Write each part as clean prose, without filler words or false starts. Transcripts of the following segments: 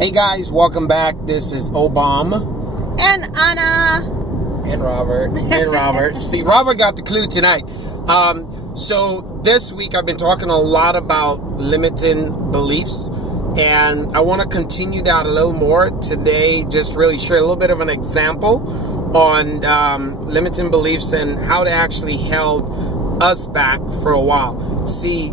Hey guys, welcome back. This is Obama. And Anna. And Robert. And Robert. See, Robert got the clue tonight. So this week I've been talking a lot about limiting beliefs. And I want to continue that a little more today. Just really share a little bit of an example on limiting beliefs and how they actually held us back for a while. See,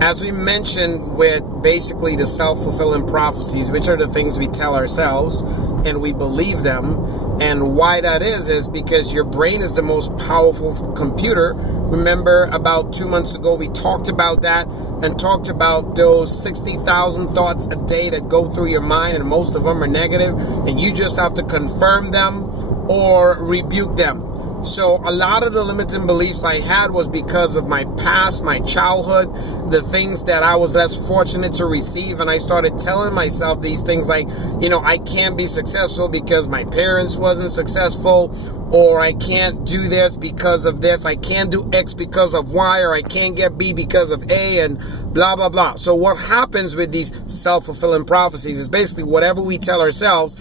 as we mentioned with basically the self-fulfilling prophecies, which are the things we tell ourselves and we believe them. And why that is because your brain is the most powerful computer. Remember about 2 months ago, we talked about that and talked about those 60,000 thoughts a day that go through your mind, and most of them are negative, and you just have to confirm them or rebuke them. So a lot of the limiting beliefs I had was because of my past, my childhood, the things that I was less fortunate to receive. And I started telling myself these things like, I can't be successful because my parents wasn't successful, or I can't do this because of this. I can't do X because of Y, or I can't get B because of A, and blah, blah, blah. So what happens with these self-fulfilling prophecies is basically whatever we tell ourselves.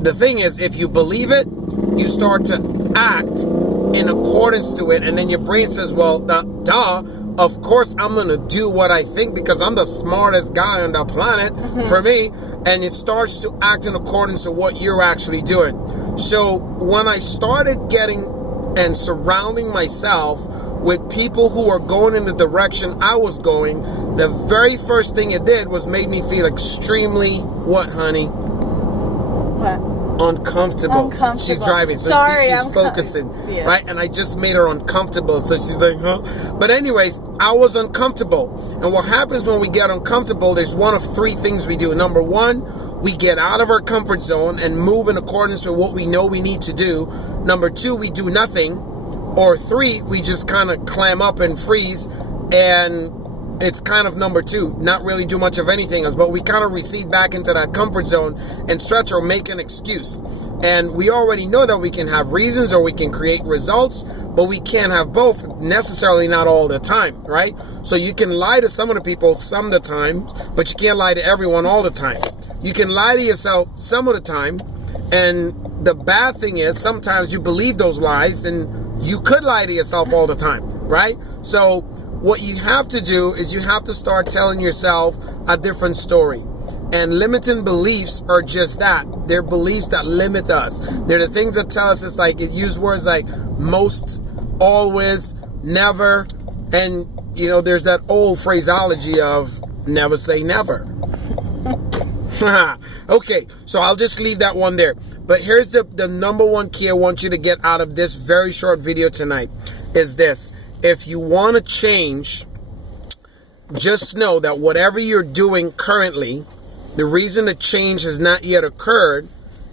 The thing is, if you believe it, you start to act in accordance to it, and then your brain says, well, duh, of course I'm gonna do what I think because I'm the smartest guy on the planet for me, and it starts to act in accordance to what you're actually doing. So when I started getting and surrounding myself with people who are going in the direction I was going, the very first thing it did was made me feel extremely, what, honey? What? Uncomfortable. She's driving, so she's focusing, yes. Right? And I just made her uncomfortable, so she's like, huh? But anyways, I was uncomfortable. And what happens when we get uncomfortable, there's one of three things we do. Number one, we get out of our comfort zone and move in accordance with what we know we need to do. Number two, we do nothing. Or three, we just kind of clam up and freeze, and it's kind of number two, not really do much of anything else, but we kind of recede back into that comfort zone and stretch or make an excuse. And we already know that we can have reasons or we can create results, but we can't have both, necessarily not all the time, right? So you can lie to some of the people some of the time, but you can't lie to everyone all the time. You can lie to yourself some of the time, and the bad thing is sometimes you believe those lies, and you could lie to yourself all the time, right? So what you have to do is you have to start telling yourself a different story. And limiting beliefs are just that. They're beliefs that limit us. They're the things that tell us, it's like, it use words like most, always, never. And, there's that old phraseology of never say never. Okay, so I'll just leave that one there. But here's the number one key I want you to get out of this very short video tonight is this. If you want to change, just know that whatever you're doing currently, the reason the change has not yet occurred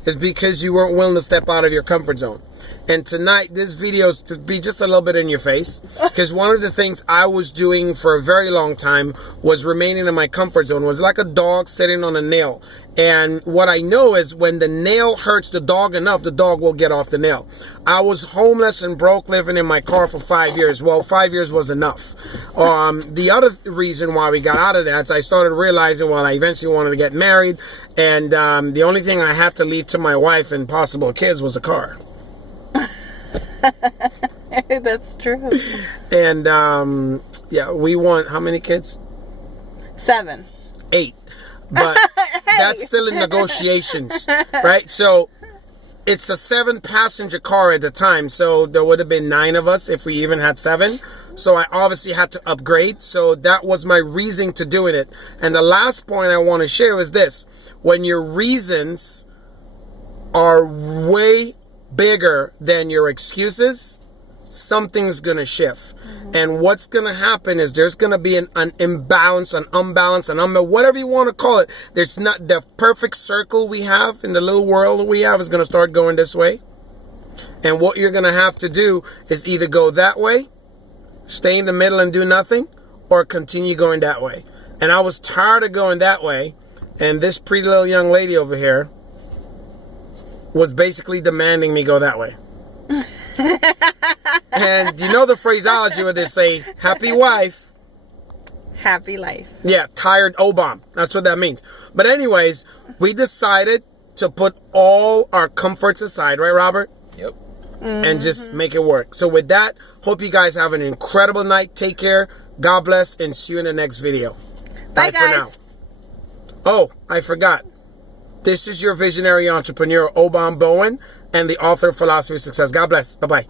is because you weren't willing to step out of your comfort zone. And tonight, this video is to be just a little bit in your face, because one of the things I was doing for a very long time was remaining in my comfort zone. It was like a dog sitting on a nail. And what I know is when the nail hurts the dog enough, the dog will get off the nail. I was homeless and broke, living in my car for 5 years. Well, 5 years was enough. The other reason why we got out of that is I started realizing, I eventually wanted to get married. And the only thing I had to leave to my wife and possible kids was a car. That's true. And we want how many kids? 7. 8. But hey. That's still in negotiations, right? So it's a 7-passenger car at the time, so there would have been 9 of us if we even had 7. So I obviously had to upgrade. So that was my reason to doing it. And the last point I want to share is this: when your reasons are way bigger than your excuses, something's gonna shift. And what's gonna happen is there's gonna be an imbalance, an unbalance, whatever you want to call it. There's not the perfect circle we have in the little world that we have is gonna start going this way. And what you're gonna have to do is either go that way, stay in the middle and do nothing, or continue going that way. And I was tired of going that way, and this pretty little young lady over here was basically demanding me go that way. And you know the phraseology where they say, happy wife, happy life. Yeah, tired O-bomb. That's what that means. But anyways, we decided to put all our comforts aside, right, Robert? Yep. And just make it work. So with that, hope you guys have an incredible night. Take care. God bless, and see you in the next video. Bye, guys. for now. Oh, I forgot. This is your visionary entrepreneur, Obam Bowen, and the author of Philosophy of Success. God bless. Bye-bye.